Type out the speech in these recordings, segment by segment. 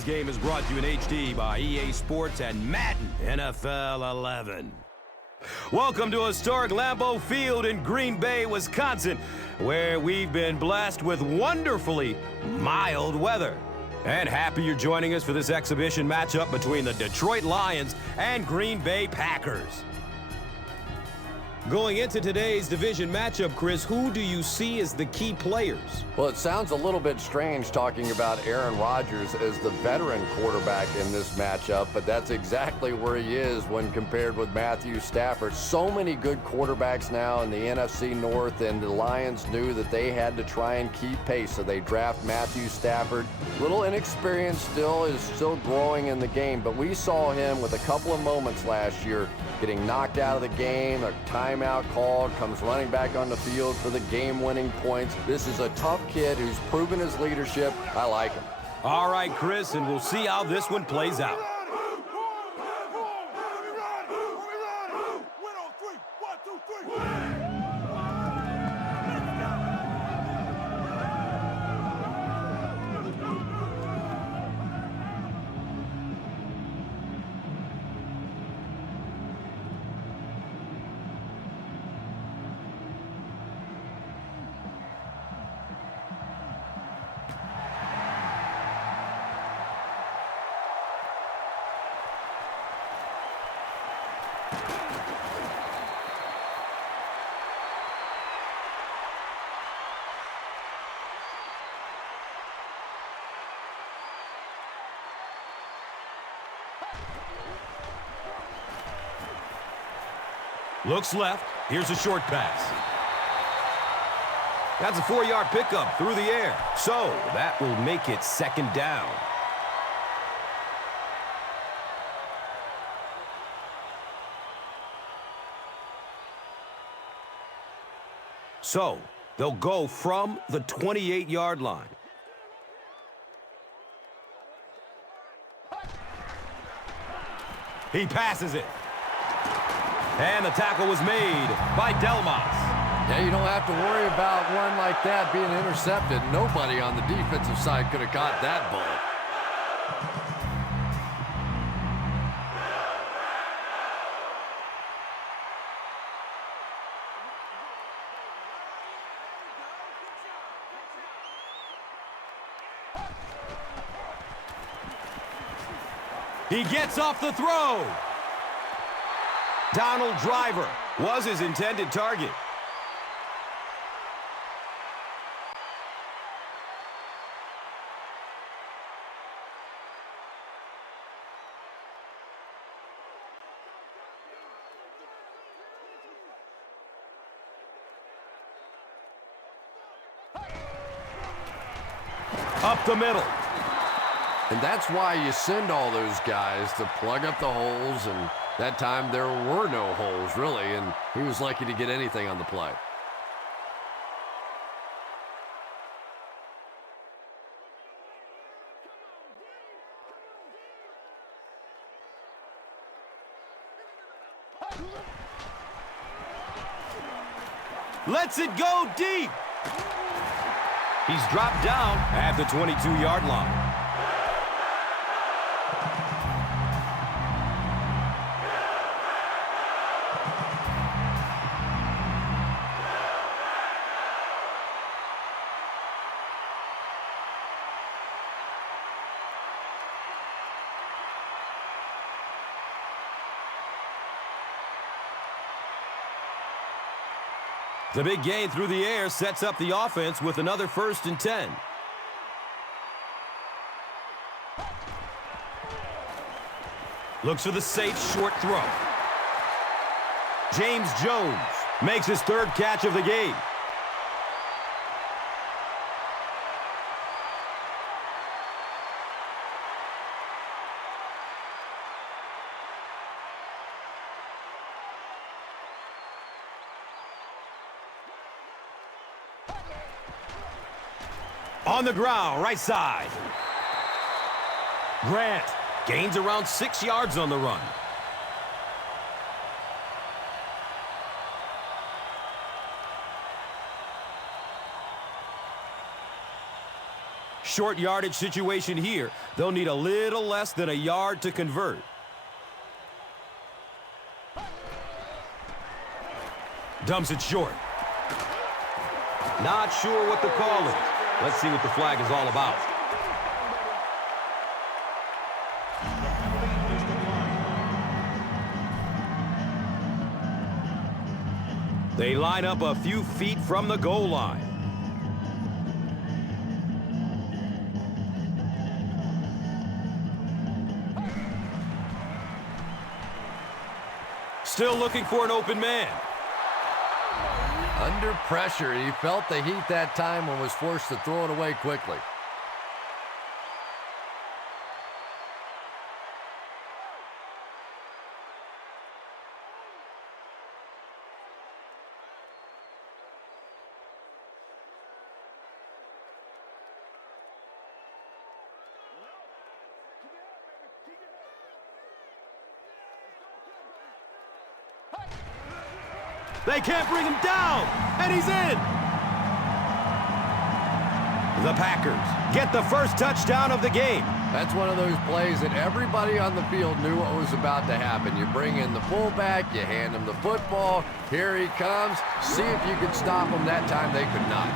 Today's game is brought to you in HD by EA Sports and Madden NFL 11. Welcome to historic Lambeau Field in Green Bay, Wisconsin, where we've been blessed with wonderfully mild weather. And happy you're joining us for this exhibition matchup between the Detroit Lions and Green Bay Packers. Going into today's division matchup, Chris, who do you see as the key players? Well, it sounds a little bit strange talking about Aaron Rodgers as the veteran quarterback in this matchup, but that's exactly where he is when compared with Matthew Stafford. So many good quarterbacks now in the NFC North, and the Lions knew that they had to try and keep pace, so they draft Matthew Stafford. Little inexperienced still, is still growing in the game, but we saw him with a couple of moments last year getting knocked out of the game, a timeout called, comes running back on the field for the game-winning points. This is a tough kid who's proven his leadership. I like him. All right, Chris, and we'll see how this one plays out. Looks left. Here's a short pass. That's a 4-yard pickup through the air. So that will make it second down. So they'll go from the 28-yard line. He passes it. And the tackle was made by Delmas. Yeah, you don't have to worry about one like that being intercepted. Nobody on the defensive side could have caught that bullet. He gets off the throw. Donald Driver was his intended target. Up the middle. And that's why you send all those guys to plug up the holes, and that time there were no holes, really, and he was lucky to get anything on the play. Lets it go deep. He's dropped down at the 22-yard line. The big gain through the air sets up the offense with another 1st and 10. Looks for the safe short throw. James Jones makes his 3rd catch of the game. On the ground, right side. Grant gains around 6 yards on the run. Short yardage situation here. They'll need a little less than a yard to convert. Dumps it short. Not sure what the call is. Let's see what the flag is all about. They line up a few feet from the goal line. Still looking for an open man. Under pressure, he felt the heat that time and was forced to throw it away quickly. They can't bring him down, and he's in. The Packers get the first touchdown of the game. That's one of those plays that everybody on the field knew what was about to happen. You bring in the fullback, you hand him the football. Here he comes. See if you could stop him. That time they could not.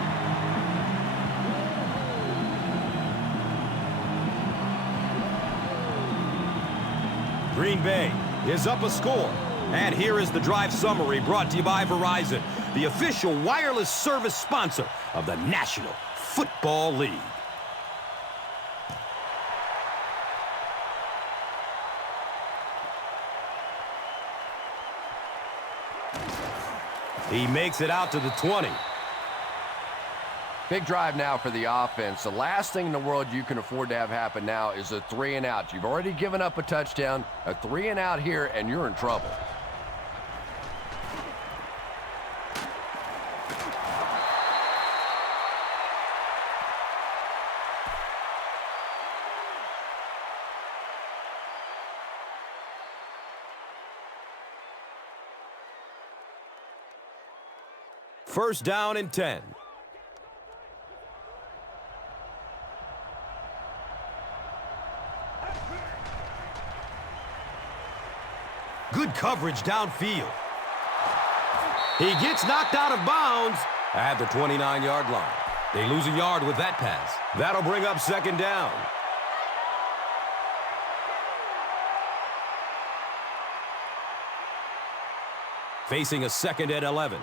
Green Bay is up a score. And here is the drive summary brought to you by Verizon, the official wireless service sponsor of the National Football League. He makes it out to the 20. Big drive now for the offense. The last thing in the world you can afford to have happen now is a 3-and-out. You've already given up a touchdown, a 3-and-out here, and you're in trouble. First down and 10. Good coverage downfield. He gets knocked out of bounds at the 29-yard line. They lose a yard with that pass. That'll bring up second down. Facing a second and 11.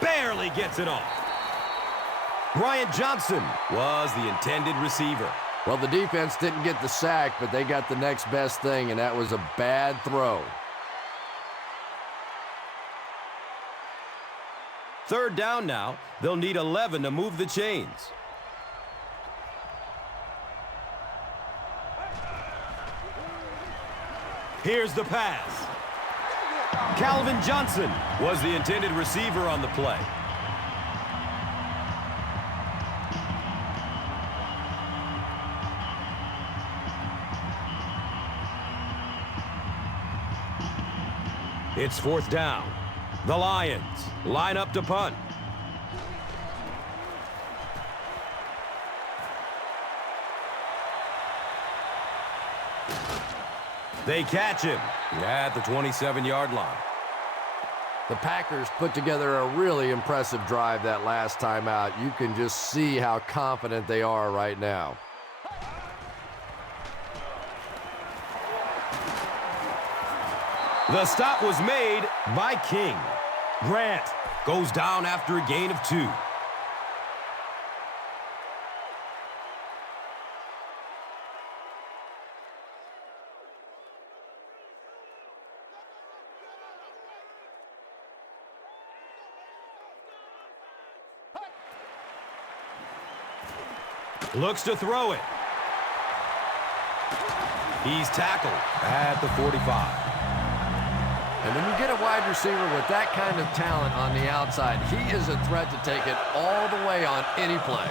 Barely gets it off. Bryant Johnson was the intended receiver. Well, the defense didn't get the sack, but they got the next best thing, and that was a bad throw. Third down now. They'll need 11 to move the chains. Here's the pass. Calvin Johnson was the intended receiver on the play. It's fourth down. The Lions line up to punt. They catch him at the 27-yard line. The Packers put together a really impressive drive that last time out. You can just see how confident they are right now. The stop was made by King. Grant goes down after a gain of 2. Looks to throw it. He's tackled at the 45. And when you get a wide receiver with that kind of talent on the outside, he is a threat to take it all the way on any play.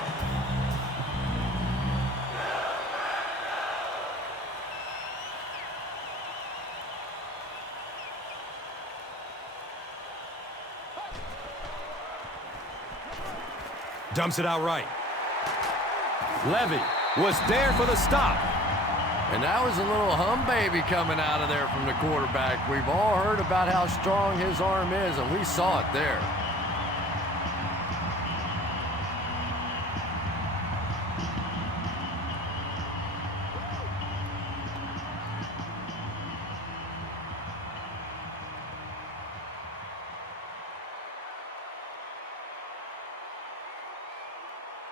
Dumps it out right. Levy was there for the stop. And that was a little hum baby coming out of there from the quarterback. We've all heard about how strong his arm is, and we saw it there.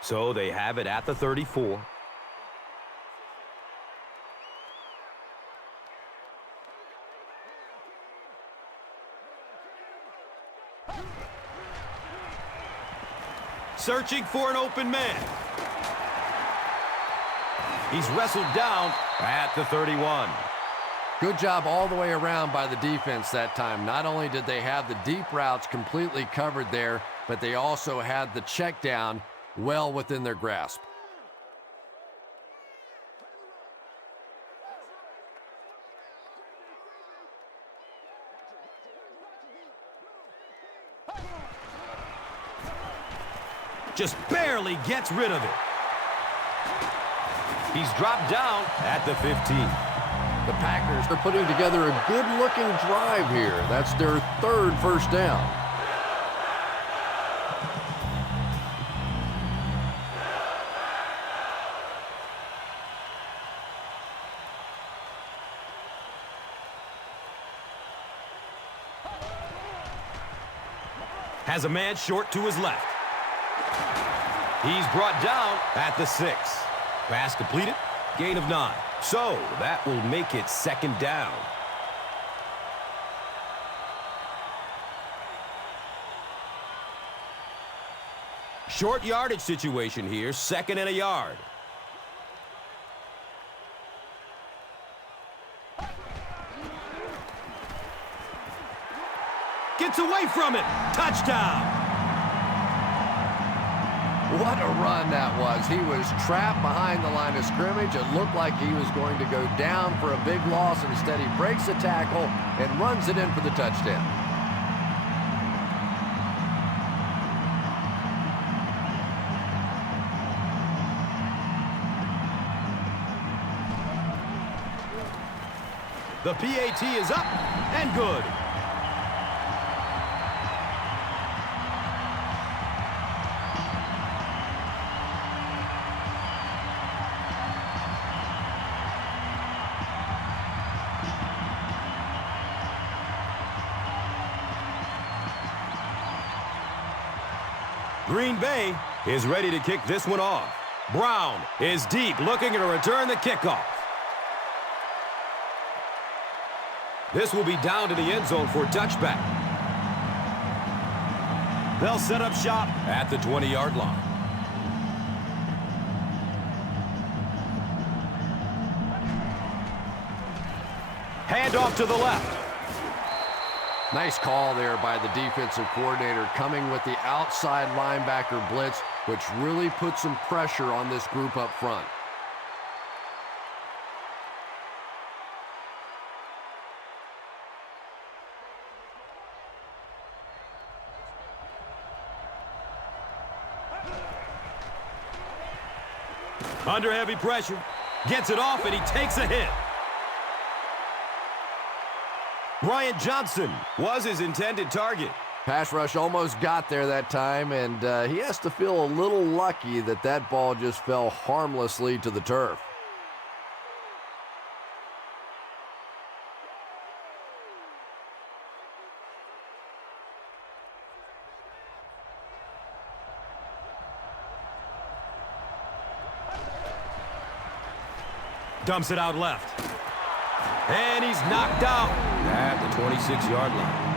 So they have it at the 34. Searching for an open man. He's wrestled down at the 31. Good job all the way around by the defense that time. Not only did they have the deep routes completely covered there, but they also had the check down well within their grasp. Just barely gets rid of it. He's dropped down at the 15. The Packers are putting together a good-looking drive here. That's their third first down. Has a man short to his left. He's brought down at the 6. Pass completed. Gain of 9. So that will make it second down. Short yardage situation here. Second and a yard. Gets away from it. Touchdown. What a run that was. He was trapped behind the line of scrimmage. It looked like he was going to go down for a big loss. Instead, he breaks the tackle and runs it in for the touchdown. The PAT is up and good. Green Bay is ready to kick this one off. Brown is deep, looking to return the kickoff. This will be down to the end zone for a touchback. They'll set up shop at the 20-yard line. Handoff to the left. Nice call there by the defensive coordinator, coming with the outside linebacker blitz, which really put some pressure on this group up front. Under heavy pressure. Gets it off, and he takes a hit. Bryant Johnson was his intended target. Pass rush almost got there that time, and he has to feel a little lucky that that ball just fell harmlessly to the turf. Dumps it out left. And he's knocked out at the 26-yard line.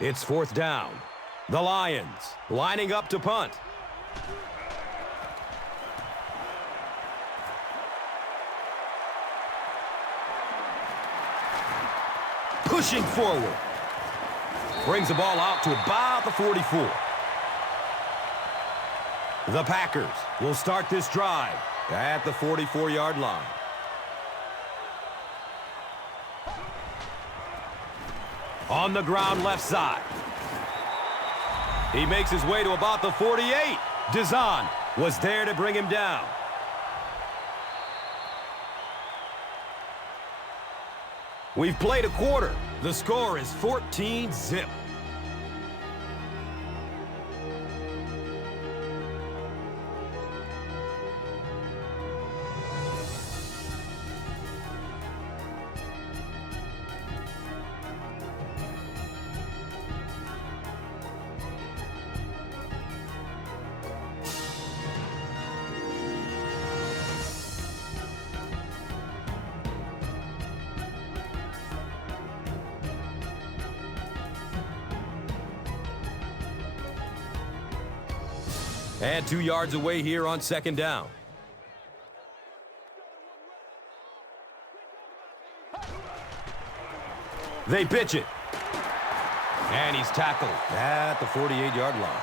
It's fourth down. The Lions lining up to punt. Pushing forward. Brings the ball out to about the 44. The Packers will start this drive at the 44-yard line. On the ground left side. He makes his way to about the 48. Dizon was there to bring him down. We've played a quarter. The score is 14-0. And 2 yards away here on second down. They pitch it. And he's tackled at the 48-yard line.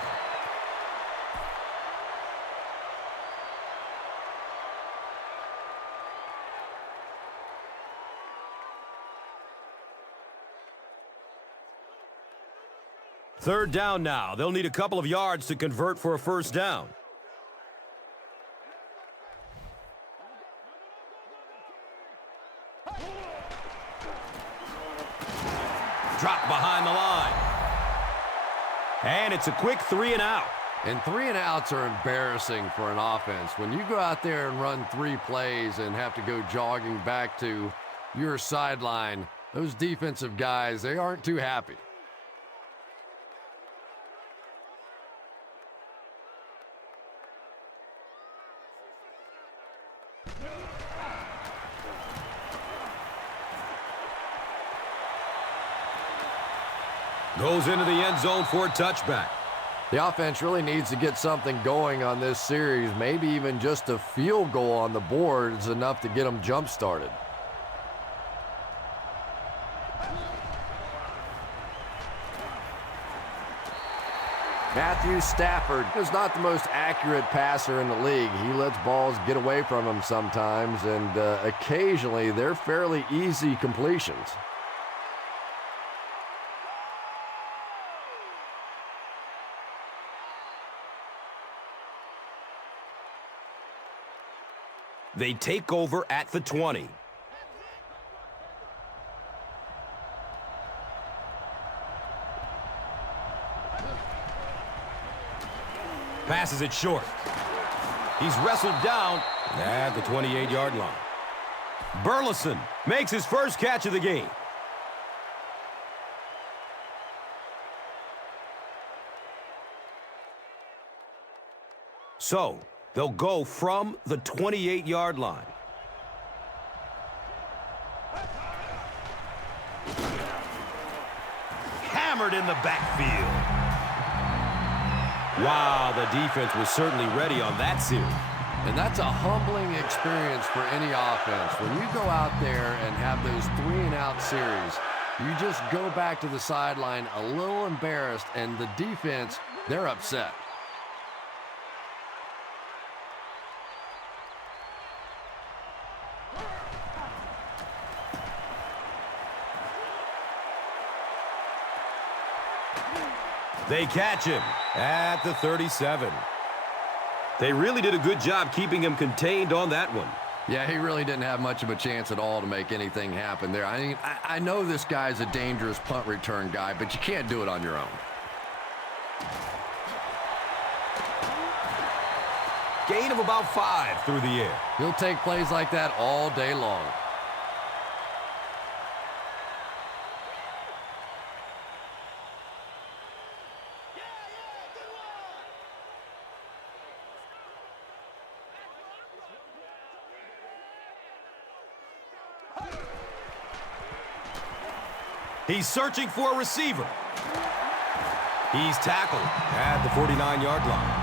Third down now. They'll need a couple of yards to convert for a first down. Drop behind the line. And it's a quick 3 and out. And 3 and outs are embarrassing for an offense. When you go out there and run 3 plays and have to go jogging back to your sideline, those defensive guys, they aren't too happy. Goes into the end zone for a touchback. The offense really needs to get something going on this series. Maybe even just a field goal on the board is enough to get them jump-started. Matthew Stafford is not the most accurate passer in the league. He lets balls get away from him sometimes, and occasionally they're fairly easy completions. They take over at the 20. Passes it short. He's wrestled down at the 28-yard line. Burleson makes his first catch of the game. So, they'll go from the 28-yard line. Hammered in the backfield. Wow, the defense was certainly ready on that series. And that's a humbling experience for any offense. When you go out there and have those 3-and-out series, you just go back to the sideline a little embarrassed, and the defense, they're upset. They catch him at the 37. They really did a good job keeping him contained on that one. Yeah, he really didn't have much of a chance at all to make anything happen there. I mean, I know this guy's a dangerous punt return guy, but you can't do it on your own. Gain of about 5 through the air. He'll take plays like that all day long. He's searching for a receiver. He's tackled at the 49-yard line.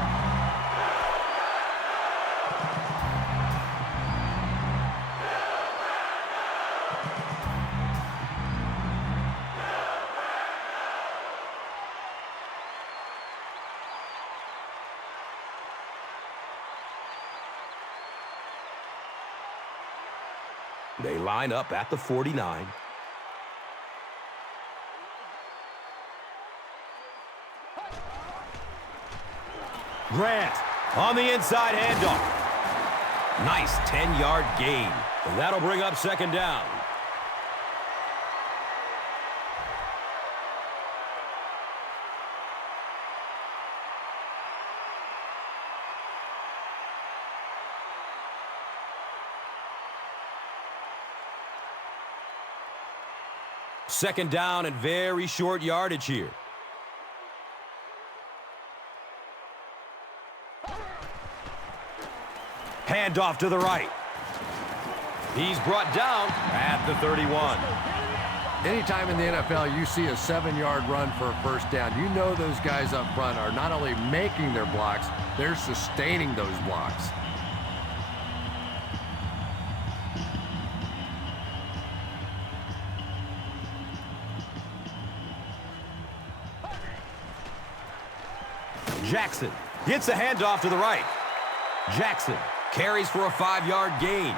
They line up at the 49. Grant on the inside handoff. Nice 10-yard gain. And that'll bring up second down. Second down and very short yardage here. Handoff to the right. He's brought down at the 31. Anytime in the NFL you see a 7-yard run for a first down, you know those guys up front are not only making their blocks, they're sustaining those blocks. Jackson gets a handoff to the right. Jackson carries for a 5-yard gain.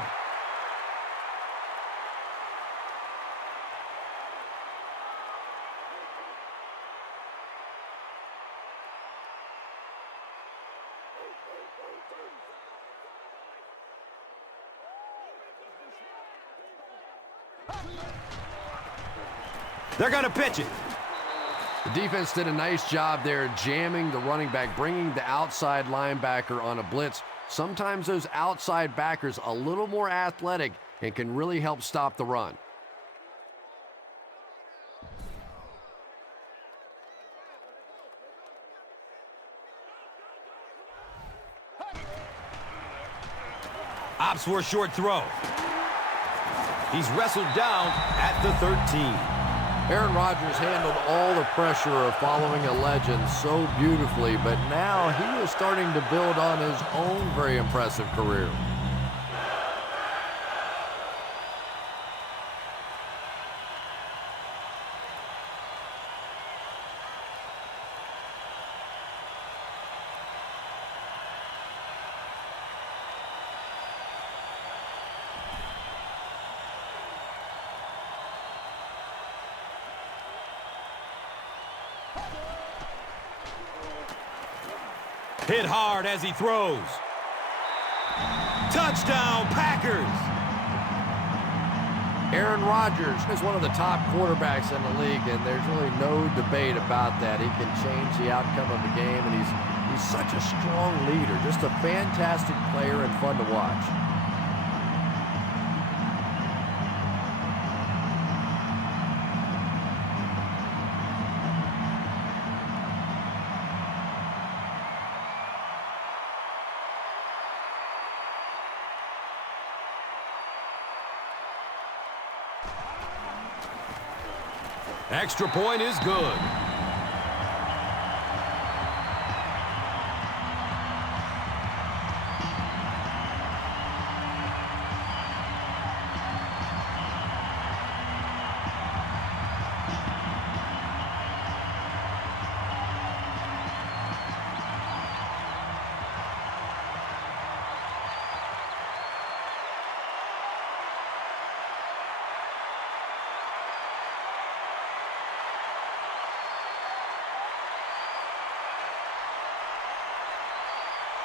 They're going to pitch it. The defense did a nice job there jamming the running back, bringing the outside linebacker on a blitz. Sometimes those outside backers a little more athletic and can really help stop the run. Opts for a short throw. He's wrestled down at the 13. Aaron Rodgers handled all the pressure of following a legend so beautifully, but now he is starting to build on his own very impressive career. Hit hard as he throws. Touchdown, Packers! Aaron Rodgers is one of the top quarterbacks in the league, and there's really no debate about that. He can change the outcome of the game, and he's such a strong leader, just a fantastic player and fun to watch. Extra point is good.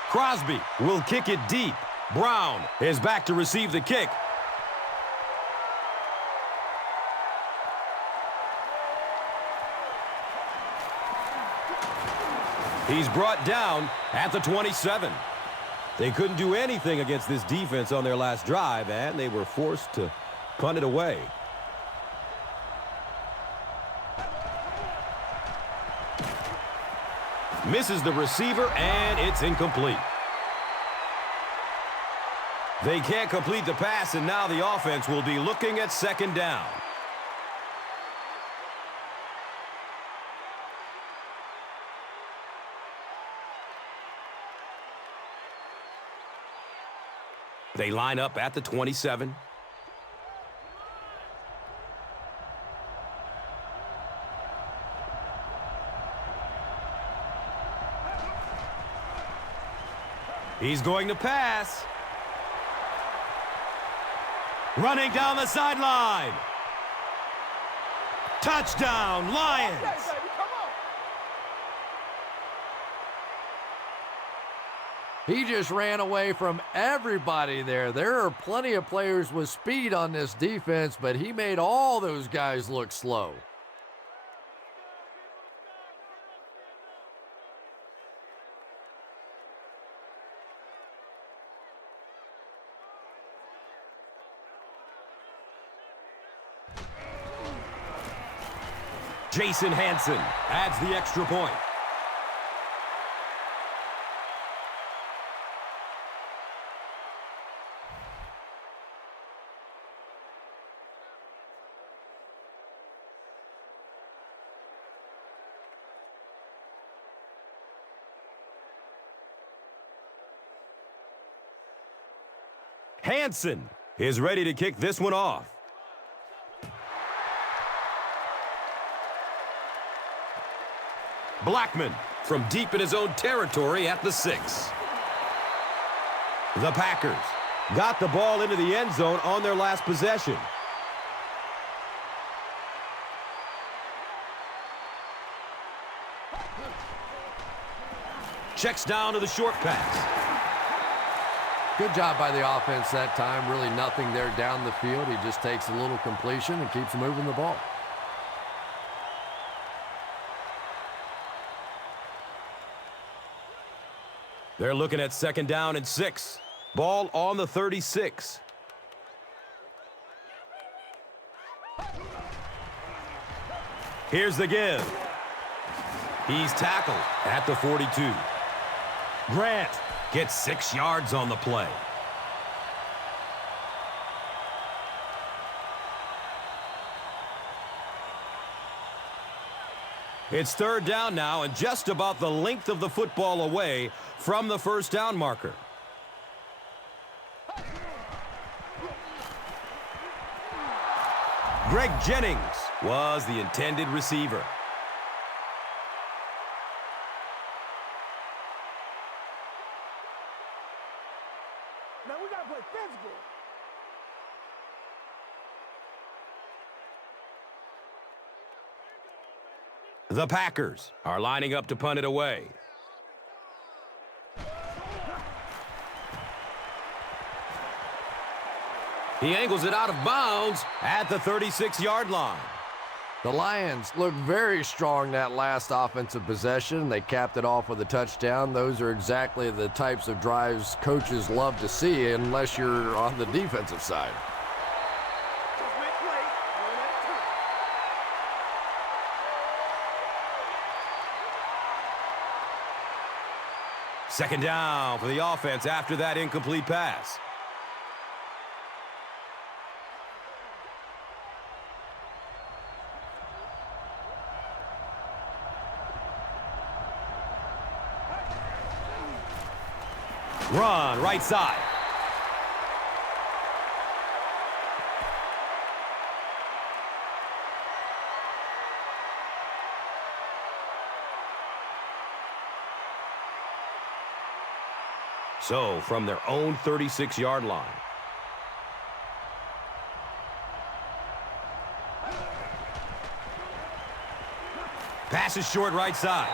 Crosby will kick it deep. Brown is back to receive the kick. He's brought down at the 27. They couldn't do anything against this defense on their last drive, and they were forced to punt it away. Misses the receiver, and it's incomplete. They can't complete the pass, and now the offense will be looking at second down. They line up at the 27. He's going to pass. Running down the sideline. Touchdown, Lions. Okay, baby, come on. He just ran away from everybody there. There are plenty of players with speed on this defense, but he made all those guys look slow. Jason Hanson adds the extra point. Hanson is ready to kick this one off. Blackman from deep in his own territory at the 6. The Packers got the ball into the end zone on their last possession. Checks down to the short pass. Good job by the offense that time. Really nothing there down the field. He just takes a little completion and keeps moving the ball. They're looking at 2nd down and 6. Ball on the 36. Here's the give. He's tackled at the 42. Grant gets 6 yards on the play. It's 3rd down now and just about the length of the football away from the 1st down marker. Greg Jennings was the intended receiver. Man, we got to play physical. The Packers are lining up to punt it away. He angles it out of bounds at the 36-yard line. The Lions look very strong that last offensive possession. They capped it off with a touchdown. Those are exactly the types of drives coaches love to see unless you're on the defensive side. Second down for the offense after that incomplete pass. Run right side. So, from their own 36-yard line. Pass is short right side.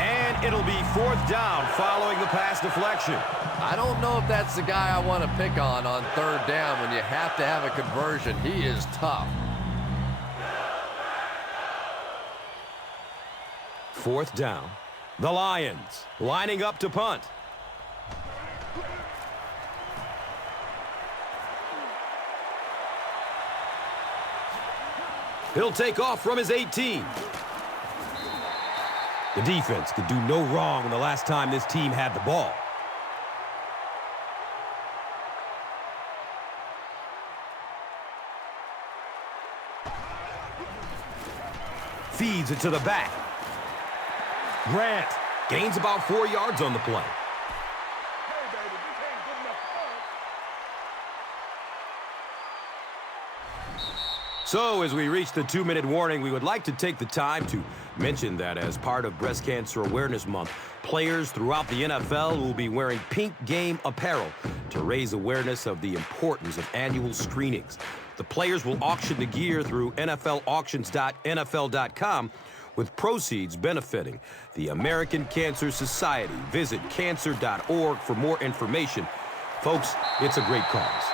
And it'll be 4th down following the pass deflection. I don't know if that's the guy I want to pick on 3rd down when you have to have a conversion. He is tough. 4th down. The Lions lining up to punt. He'll take off from his 18. The defense could do no wrong in the last time this team had the ball. Feeds it to the back. Grant gains about 4 yards on the play. Hey, baby, this ain't good enough So, as we reach the 2-minute warning, we would like to take the time to mention that as part of Breast Cancer Awareness Month, players throughout the NFL will be wearing pink game apparel to raise awareness of the importance of annual screenings. The players will auction the gear through NFLauctions.nfl.com, with proceeds benefiting the American Cancer Society. Visit cancer.org for more information. Folks, it's a great cause.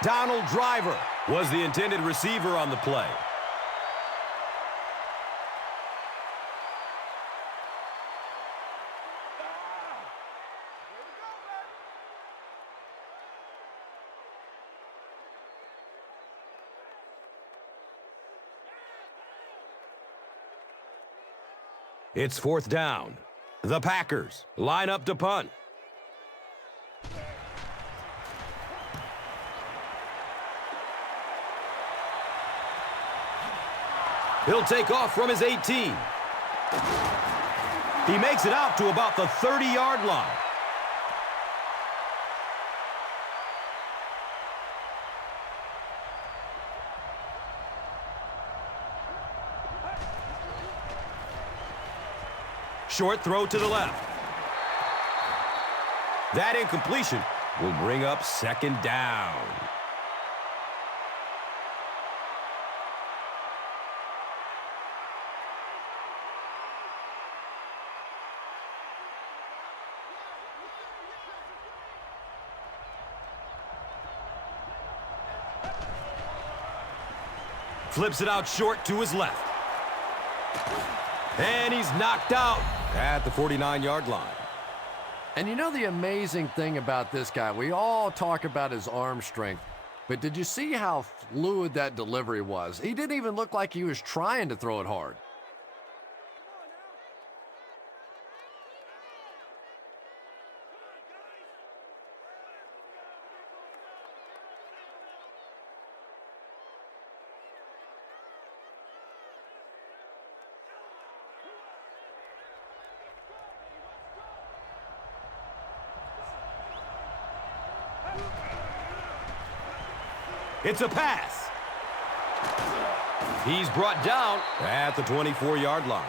Donald Driver was the intended receiver on the play. It's 4th down. The Packers line up to punt. He'll take off from his 18. He makes it out to about the 30-yard line. Short throw to the left. That incompletion will bring up 2nd down. Flips it out short to his left. And he's knocked out at the 49-yard line. And you know the amazing thing about this guy, we all talk about his arm strength, but did you see how fluid that delivery was? He didn't even look like he was trying to throw it hard. It's a pass. He's brought down at the 24-yard line.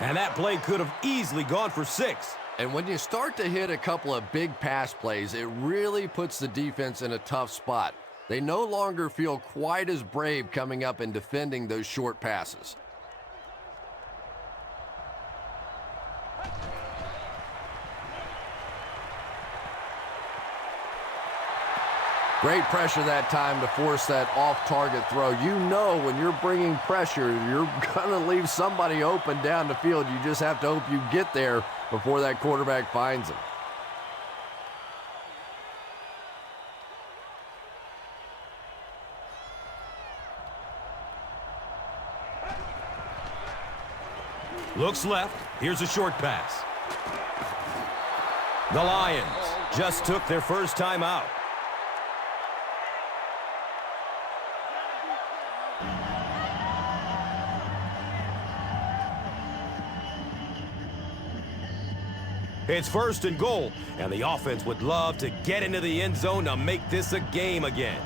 And that play could have easily gone for 6. And when you start to hit a couple of big pass plays, it really puts the defense in a tough spot. They no longer feel quite as brave coming up and defending those short passes. Great pressure that time to force that off-target throw. You know when you're bringing pressure, you're going to leave somebody open down the field. You just have to hope you get there before that quarterback finds him. Looks left. Here's a short pass. The Lions just took their first time out. It's 1st and goal, and the offense would love to get into the end zone to make this a game again.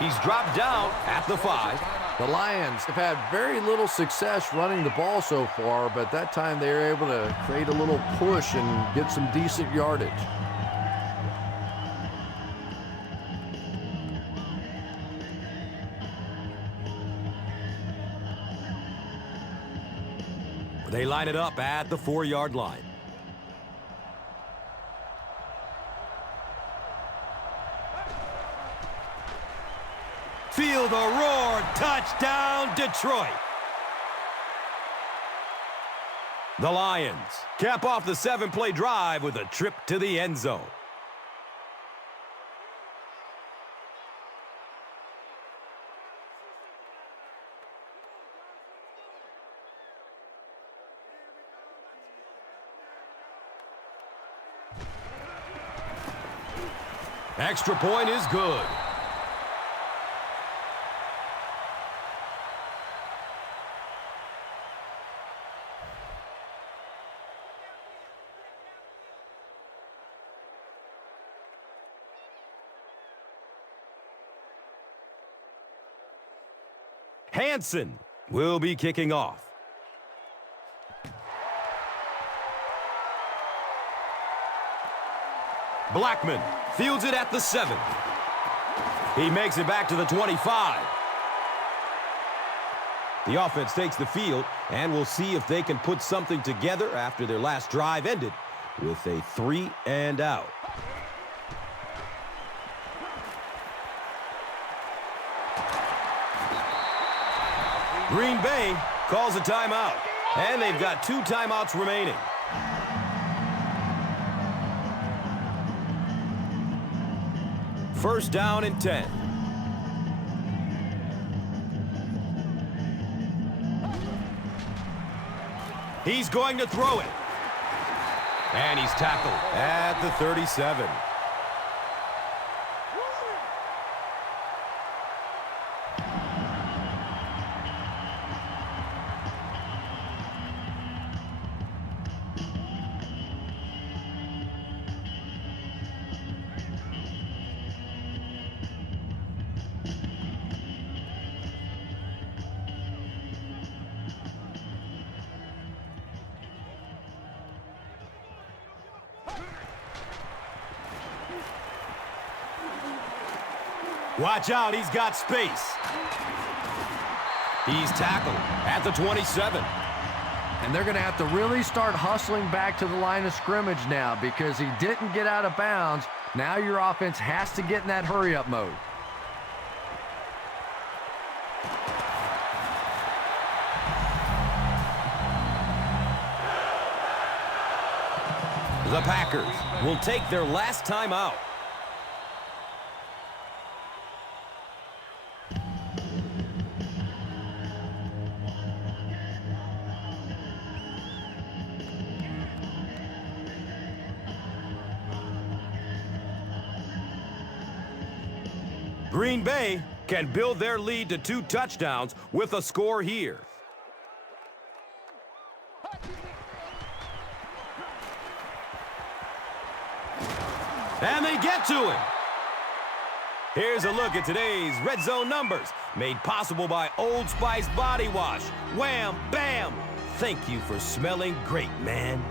He's dropped down at the 5. The Lions have had very little success running the ball so far, but that time they were able to create a little push and get some decent yardage. They line it up at the 4-yard line. Feel the roar. Touchdown, Detroit. The Lions cap off the 7-play drive with a trip to the end zone. Extra point is good. Hansen will be kicking off. Blackman fields it at the 7. He makes it back to the 25. The offense takes the field, and we'll see if they can put something together after their last drive ended with a 3 and out. Green Bay calls a timeout, and they've got 2 timeouts remaining. First down and 10. He's going to throw it. And he's tackled at the 37. Watch out, he's got space. He's tackled at the 27. And they're going to have to really start hustling back to the line of scrimmage now because he didn't get out of bounds. Now your offense has to get in that hurry-up mode. The Packers will take their last time out. Green Bay can build their lead to 2 touchdowns with a score here. And they get to him. Here's a look at today's red zone numbers, made possible by Old Spice Body Wash. Wham, bam. Thank you for smelling great, man.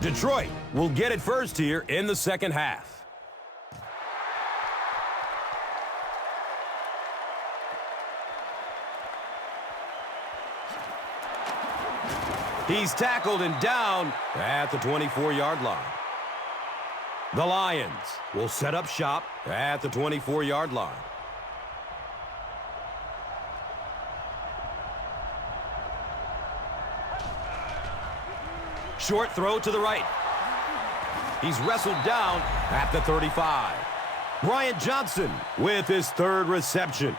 Detroit will get it first here in the second half. He's tackled and down at the 24-yard line. The Lions will set up shop at the 24-yard line. Short throw to the right. He's wrestled down at the 35. Brian Johnson with his 3rd reception.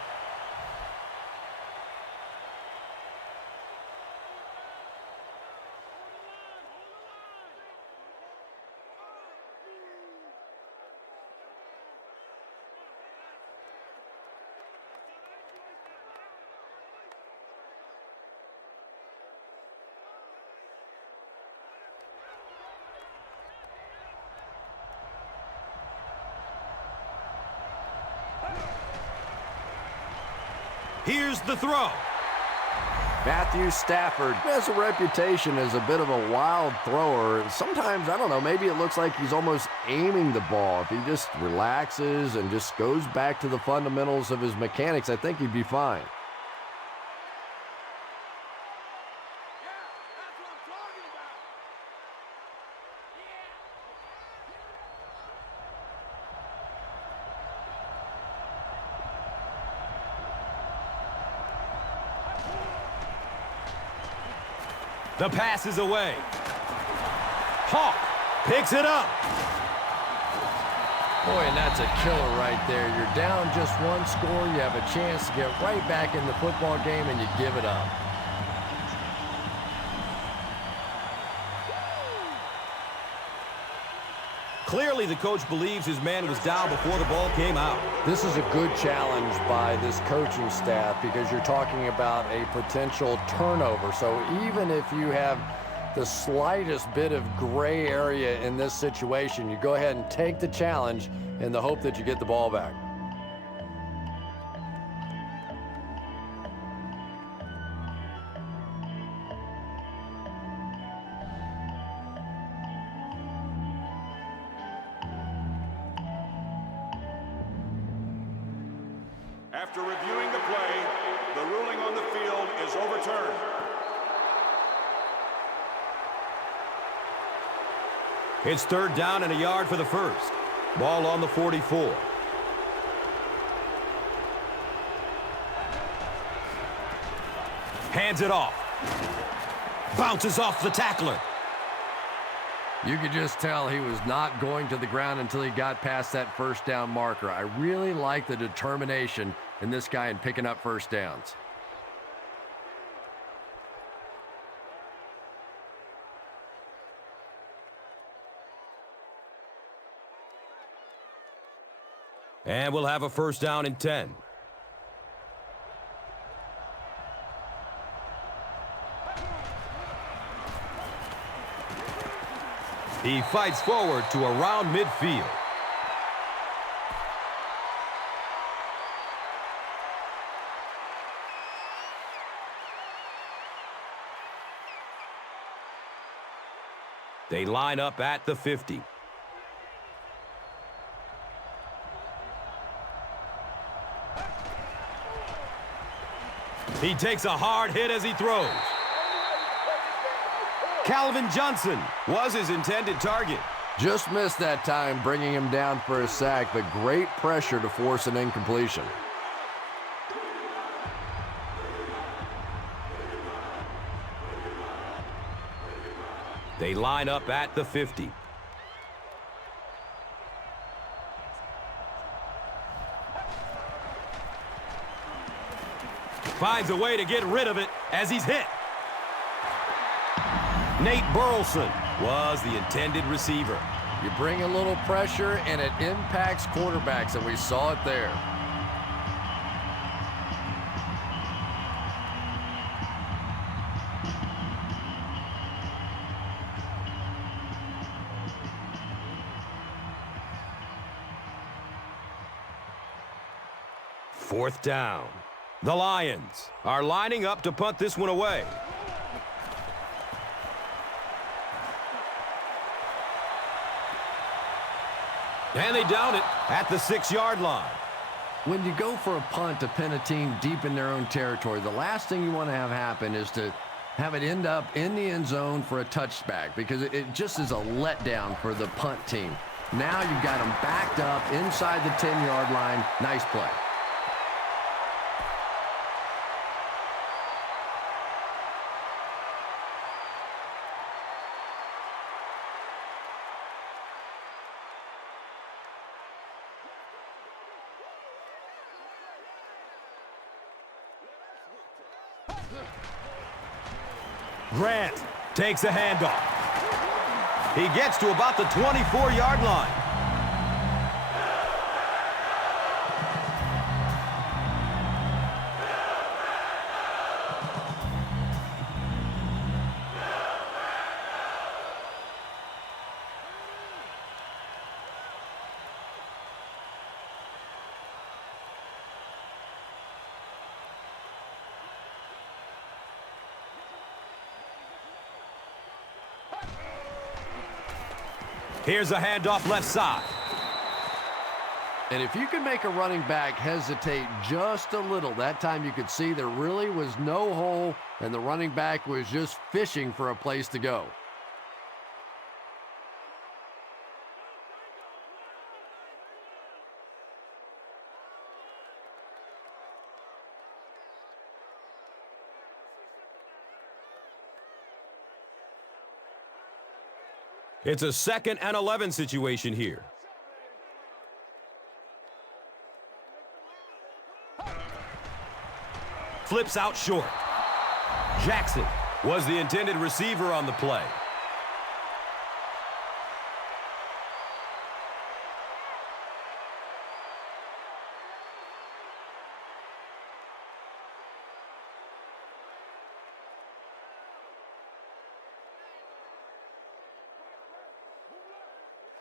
Here's the throw. Matthew Stafford has a reputation as a bit of a wild thrower. Sometimes, I don't know, maybe it looks like he's almost aiming the ball. If he just relaxes and just goes back to the fundamentals of his mechanics, I think he'd be fine. The pass is away. Hawk picks it up. Boy, and that's a killer right there. You're down just one score. You have a chance to get right back in the football game, and you give it up. Clearly, the coach believes his man was down before the ball came out. This is a good challenge by this coaching staff because you're talking about a potential turnover. So even if you have the slightest bit of gray area in this situation, you go ahead and take the challenge in the hope that you get the ball back. After reviewing the play, the ruling on the field is overturned. It's 3rd down and a yard for the first. Ball on the 44. Hands it off. Bounces off the tackler. You could just tell he was not going to the ground until he got past that first down marker. I really like the determination in this guy in picking up first downs. And we'll have a first down and 10. He fights forward to around midfield. They line up at the 50. He takes a hard hit as he throws. Calvin Johnson was his intended target. Just missed that time, bringing him down for a sack, but great pressure to force an incompletion. They line up at the 50. Finds a way to get rid of it as he's hit. Nate Burleson was the intended receiver. You bring a little pressure, and it impacts quarterbacks, and we saw it there. Fourth down. The Lions are lining up to punt this one away. And they down it at the 6-yard line. When you go for a punt to pin a team deep in their own territory, the last thing you want to have happen is to have it end up in the end zone for a touchback, because it just is a letdown for the punt team. Now you've got them backed up inside the 10-yard line. Nice play. Grant takes a handoff. He gets to about the 24-yard line. Here's a handoff left side. And if you can make a running back hesitate just a little, that time you could see there really was no hole, and the running back was just fishing for a place to go. It's a 2nd and 11 situation here. Flips out short. Jackson was the intended receiver on the play.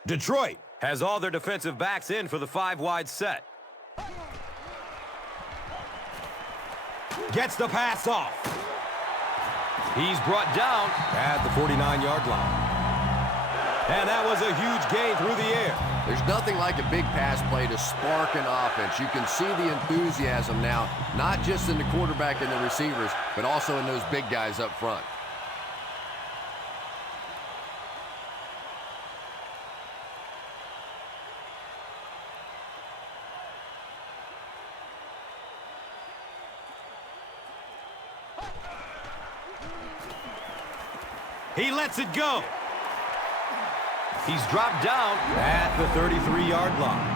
Detroit has all their defensive backs in for the 5-wide set. Gets the pass off. He's brought down at the 49-yard line. And that was a huge gain through the air. There's nothing like a big pass play to spark an offense. You can see the enthusiasm now, not just in the quarterback and the receivers, but also in those big guys up front. He lets it go. He's dropped down at the 33-yard line.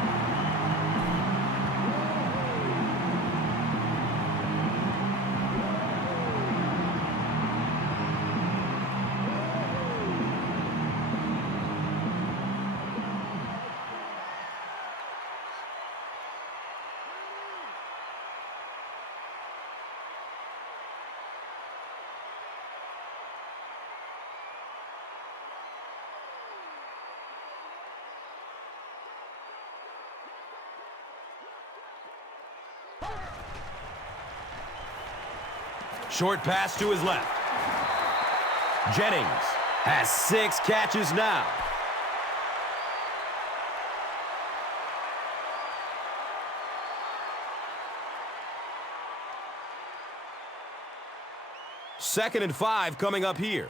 Short pass to his left. Jennings has 6 catches now. Second and 5 coming up here.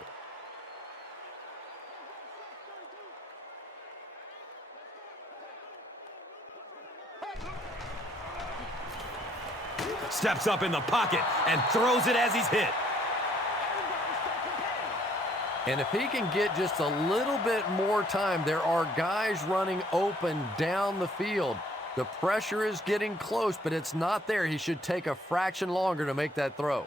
Steps up in the pocket and throws it as he's hit. And if he can get just a little bit more time, there are guys running open down the field. The pressure is getting close, but it's not there. He should take a fraction longer to make that throw.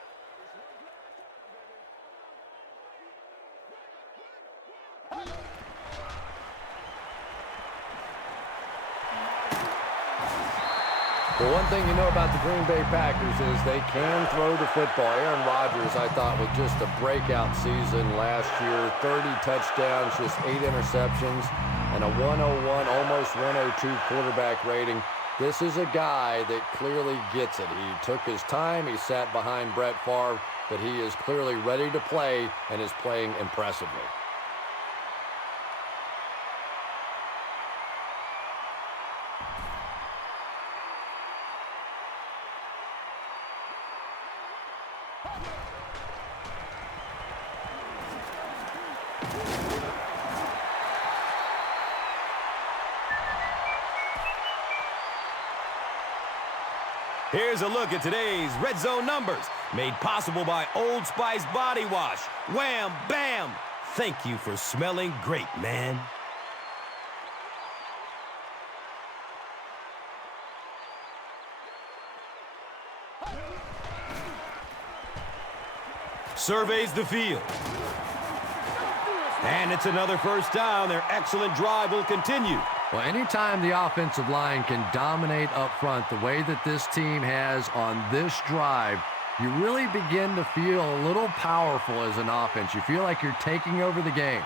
The one thing you know about the Green Bay Packers is they can throw the football. Aaron Rodgers, I thought, with just a breakout season last year. 30 touchdowns, just 8 interceptions, and a 101, almost 102 quarterback rating. This is a guy that clearly gets it. He took his time. He sat behind Brett Favre, but he is clearly ready to play and is playing impressively. Here's a look at today's Red Zone numbers, made possible by Old Spice Body Wash. Wham, bam! Thank you for smelling great, man. Surveys the field. And it's another first down. Their excellent drive will continue. Well, anytime the offensive line can dominate up front the way that this team has on this drive, you really begin to feel a little powerful as an offense. You feel like you're taking over the game.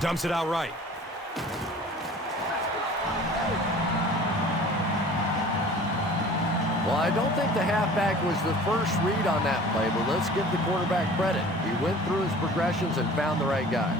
Dumps it out right. Well, I don't think the halfback was the first read on that play, but let's give the quarterback credit. He went through his progressions and found the right guy.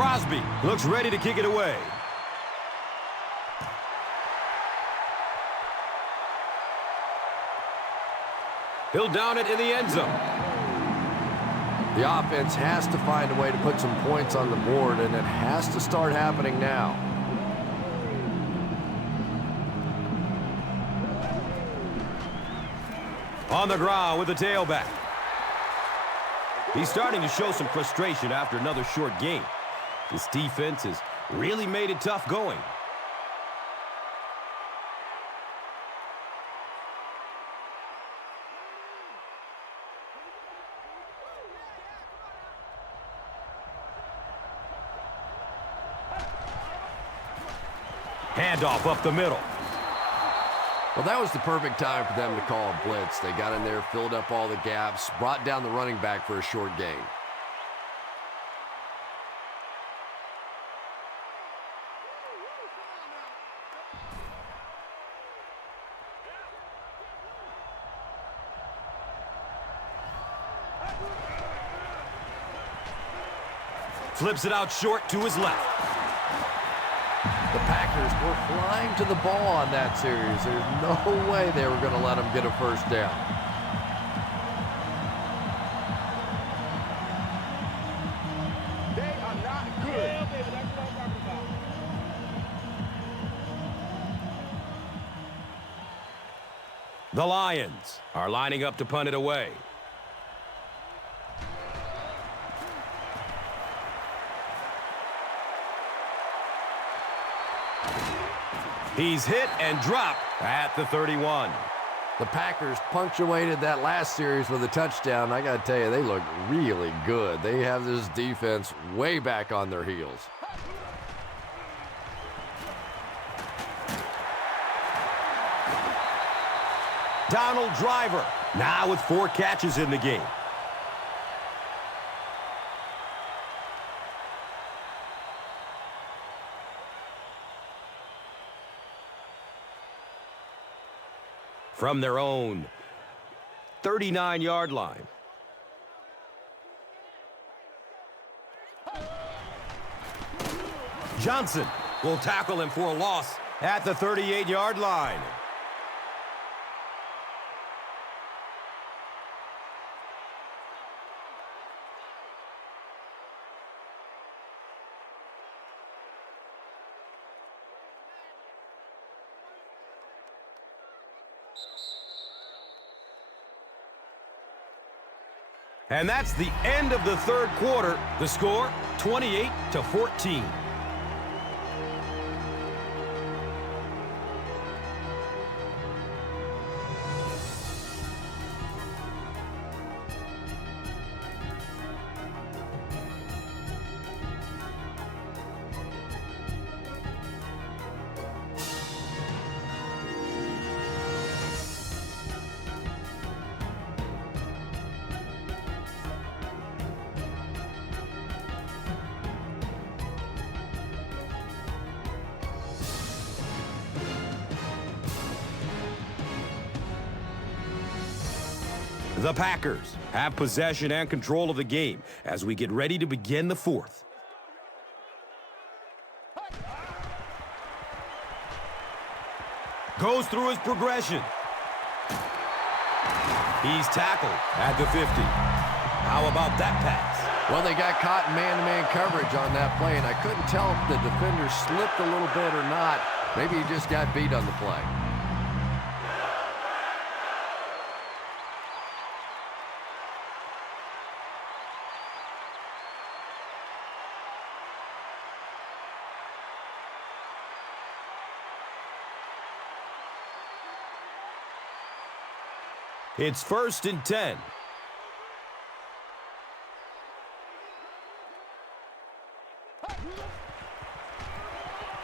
Crosby looks ready to kick it away. He'll down it in the end zone. The offense has to find a way to put some points on the board, and it has to start happening now. On the ground with the tailback. He's starting to show some frustration after another short game. This defense has really made it tough going. Handoff up the middle. Well, that was the perfect time for them to call a blitz. They got in there, filled up all the gaps, brought down the running back for a short gain. Flips it out short to his left. The Packers were flying to the ball on that series. There's no way they were going to let them get a first down. They are not good. The Lions are lining up to punt it away. He's hit and dropped at the 31. The Packers punctuated that last series with a touchdown. I got to tell you, they look really good. They have this defense way back on their heels. Donald Driver now with 4 catches in the game. From their own 39-yard line. Johnson will tackle him for a loss at the 38-yard line. And that's the end of the third quarter. The score, 28-14. The Packers have possession and control of the game as we get ready to begin the fourth. Goes through his progression. He's tackled at the 50. How about that pass? Well, they got caught in man-to-man coverage on that play, and I couldn't tell if the defender slipped a little bit or not. Maybe he just got beat on the play. It's 1st and 10.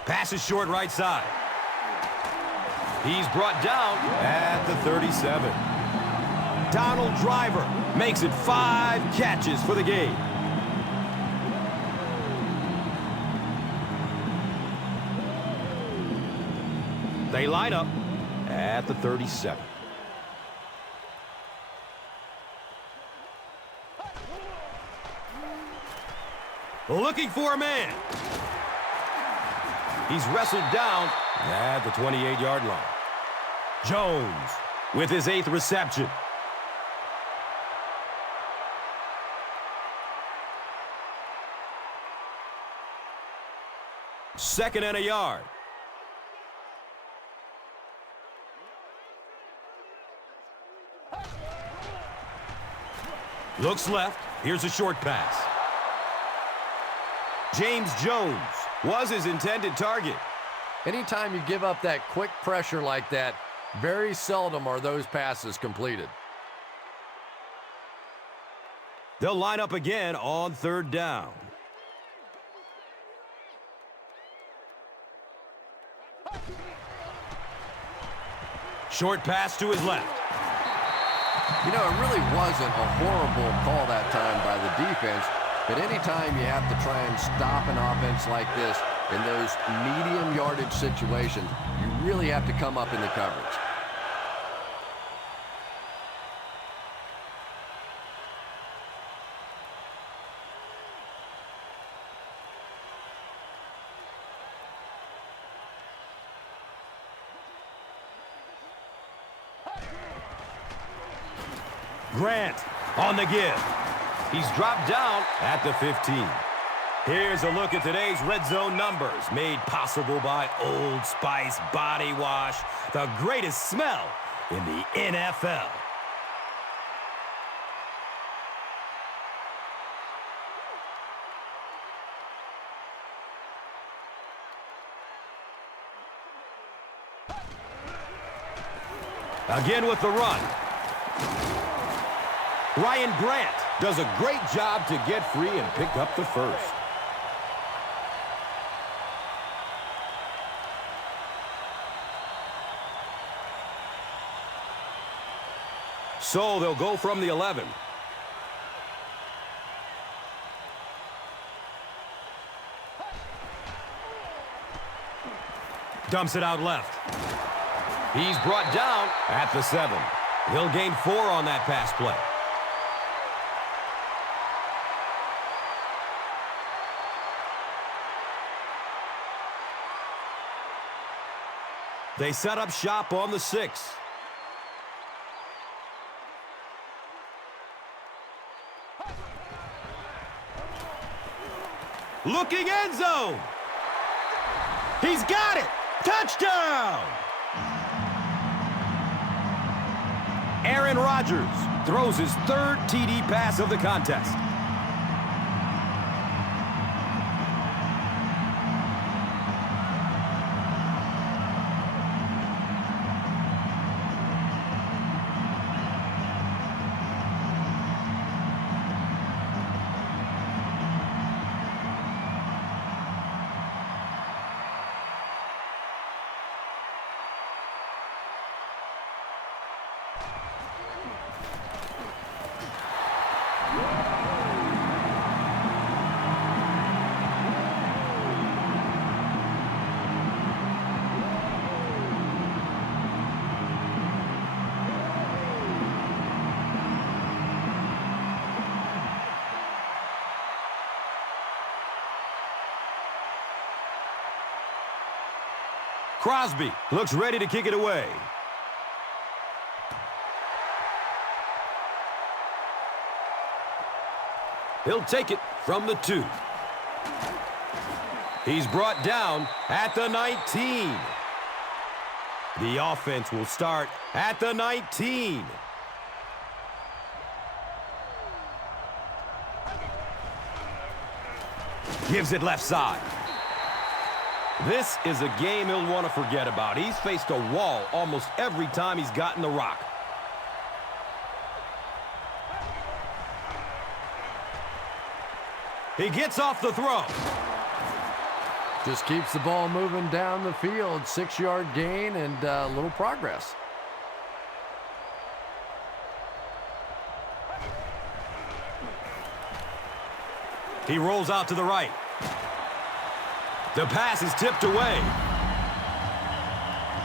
Pass is short right side. He's brought down at the 37. Donald Driver makes it 5 catches for the game. They line up at the 37. looking for a man. He's wrestled down at the 28-yard line. Jones with his 8th reception. Second and a yard. Looks left. Here's a short pass. James Jones was his intended target. Anytime you give up that quick pressure like that, very seldom are those passes completed. They'll line up again on 3rd down. Short pass to his left. You know, it really wasn't a horrible call that time by the defense, but anytime you have to try and stop an offense like this in those medium yardage situations, you really have to come up in the coverage. Grant on the give. He's dropped down at the 15. Here's a look at today's red zone numbers, made possible by Old Spice Body Wash, the greatest smell in the NFL. Again with the run. Ryan Grant does a great job to get free and pick up the first. So they'll go from the 11. Dumps it out left. He's brought down at the 7. He'll gain 4 on that pass play. They set up shop on the 6. Looking end zone. He's got it. Touchdown. Aaron Rodgers throws his 3rd TD pass of the contest. Crosby looks ready to kick it away. He'll take it from the 2. He's brought down at the 19. The offense will start at the 19. Gives it left side. This is a game he'll want to forget about. He's faced a wall almost every time he's gotten the rock. He gets off the throw. Just keeps the ball moving down the field. 6-yard gain and a little progress. He rolls out to the right. The pass is tipped away.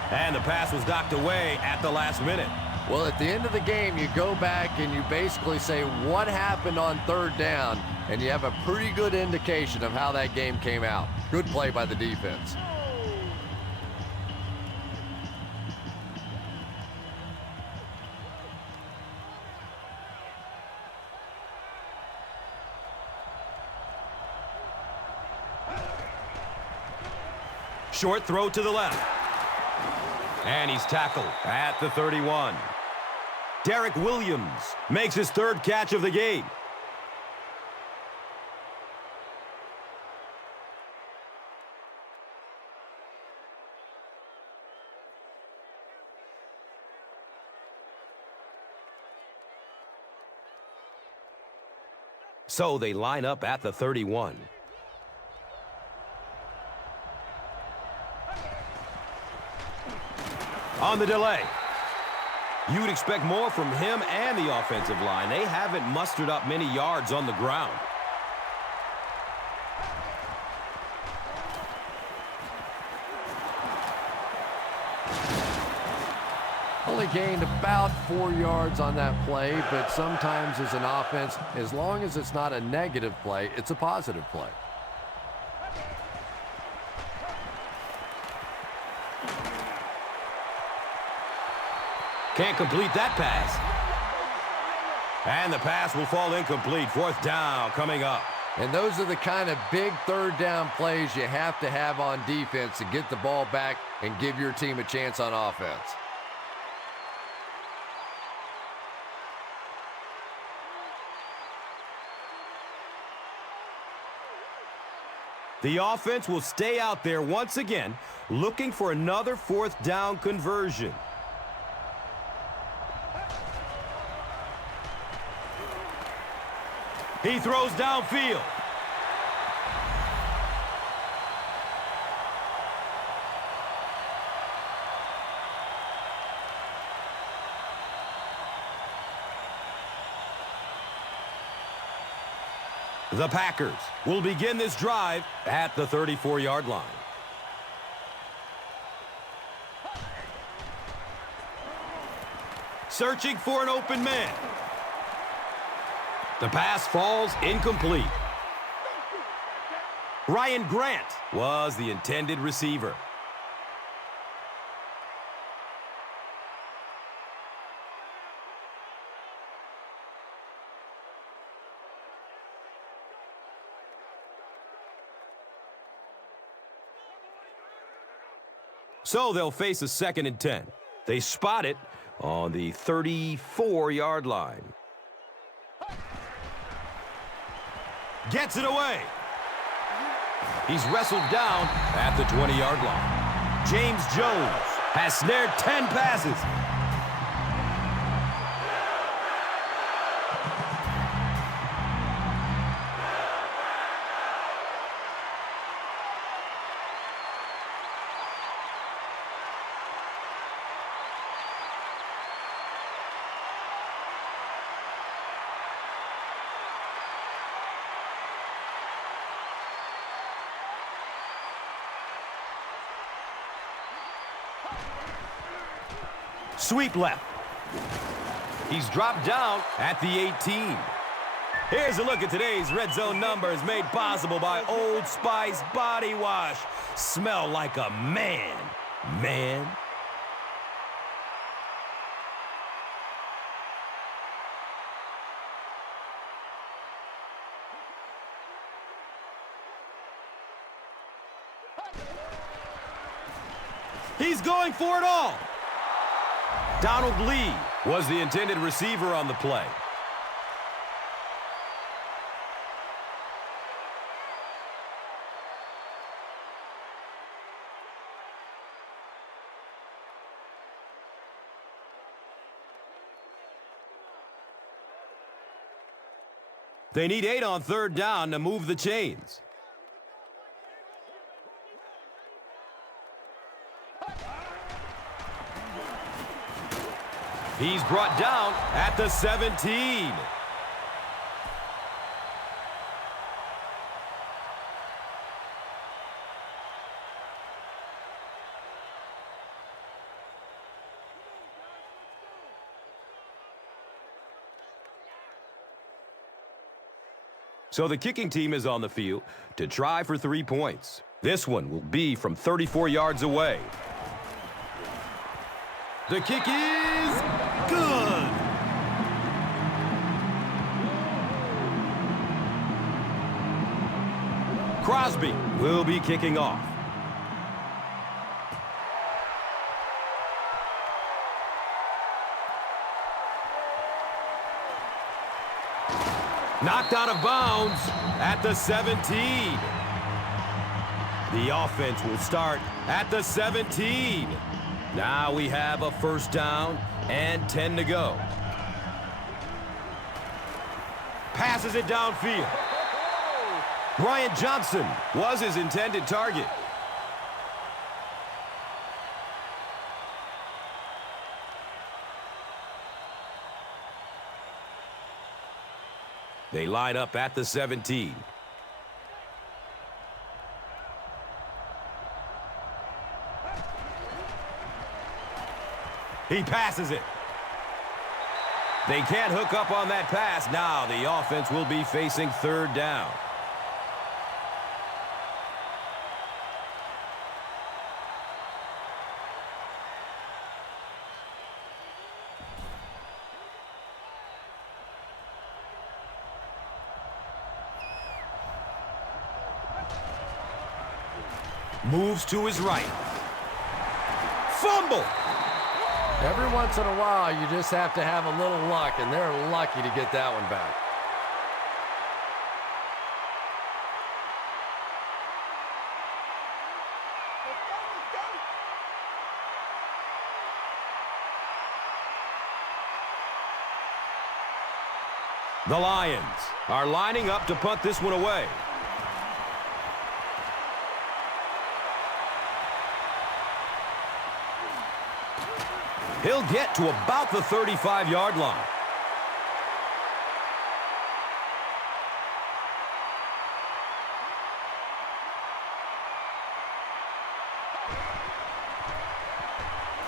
And the pass was knocked away at the last minute. Well, at the end of the game, you go back and you basically say what happened on third down, and you have a pretty good indication of how that game came out. Good play by the defense. Short throw to the left. And he's tackled at the 31. Derek Williams makes his third catch of the game. So they line up at the 31. On the delay. You'd expect more from him and the offensive line. They haven't mustered up many yards on the ground. Only gained about 4 yards on that play, but sometimes as an offense, as long as it's not a negative play, it's a positive play. Can't complete that pass. And the pass will fall incomplete. Fourth down coming up. And those are the kind of big third down plays you have to have on defense to get the ball back and give your team a chance on offense. The offense will stay out there once again, looking for another fourth down conversion. He throws downfield. The Packers will begin this drive at the 34-yard line. Searching for an open man. The pass falls incomplete. Ryan Grant was the intended receiver. So they'll face a 2nd and 10. They spot it on the 34-yard line. Gets it away. He's wrestled down at the 20-yard line. James Jones has snared 10 passes. Sweep left. He's dropped down at the 18. Here's a look at today's Red Zone numbers made possible by Old Spice Body Wash. Smell like a man, man. He's going for it all. Donald Lee was the intended receiver on the play. They need 8 on third down to move the chains. He's brought down at the 17. So the kicking team is on the field to try for 3 points. This one will be from 34 yards away. The kick is good. Crosby will be kicking off. Knocked out of bounds at the 17. The offense will start at the 17. Now we have a first down and 10 to go. Passes it downfield. Brian Johnson was his intended target. They line up at the 17. He passes it. They can't hook up on that pass. Now the offense will be facing third down. Moves to his right. Fumble! Every once in a while, you just have to have a little luck, and they're lucky to get that one back. The Lions are lining up to punt this one away. He'll get to about the 35-yard line.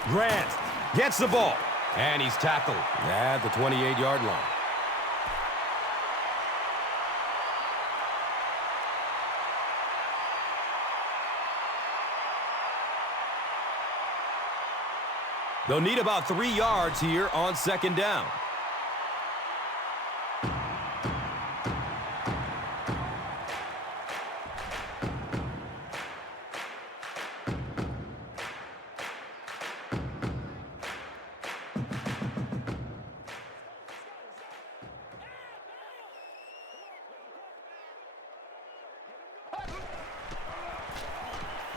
Grant gets the ball, and he's tackled at the 28-yard line. They'll need about 3 yards here on second down.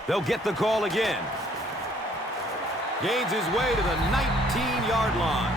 They'll get the call again. Gains his way to the 19-yard line.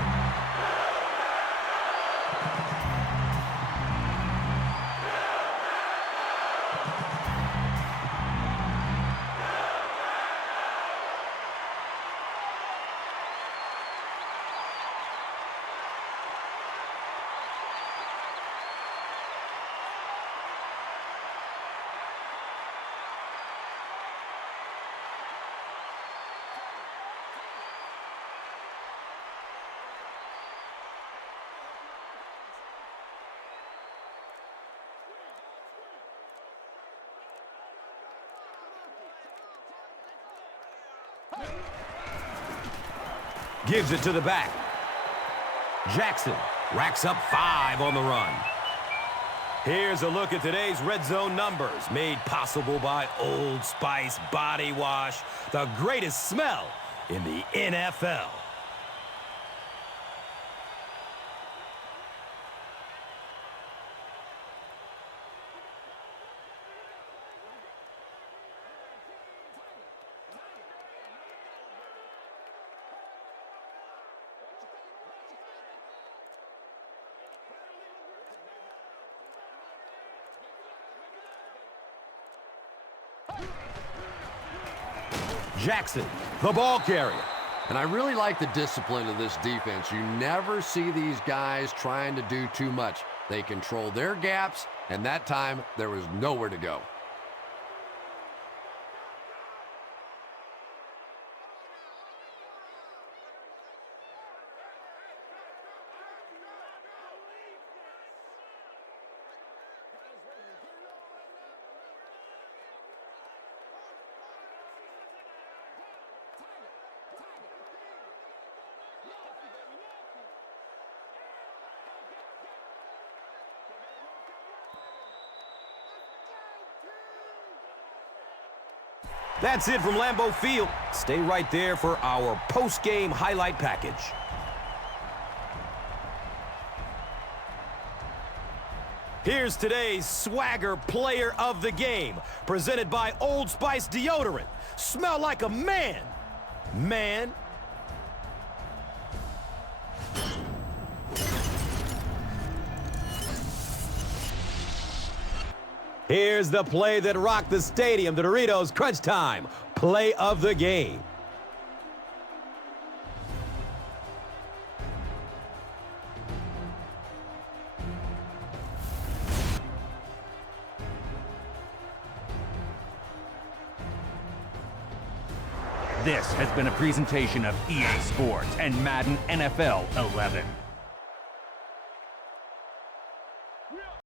Gives it to the back. Jackson racks up 5 on the run. Here's a look at today's red zone numbers, made possible by Old Spice Body Wash, the greatest smell in the NFL. Jackson, the ball carrier. And I really like the discipline of this defense. You never see these guys trying to do too much. They control their gaps, and that time there was nowhere to go. That's it from Lambeau Field. Stay right there for our post-game highlight package. Here's today's Swagger Player of the Game, presented by Old Spice Deodorant. Smell like a man. Man. Here's the play that rocked the stadium, the Doritos Crunch Time Play of the Game. This has been a presentation of EA Sports and Madden NFL 11.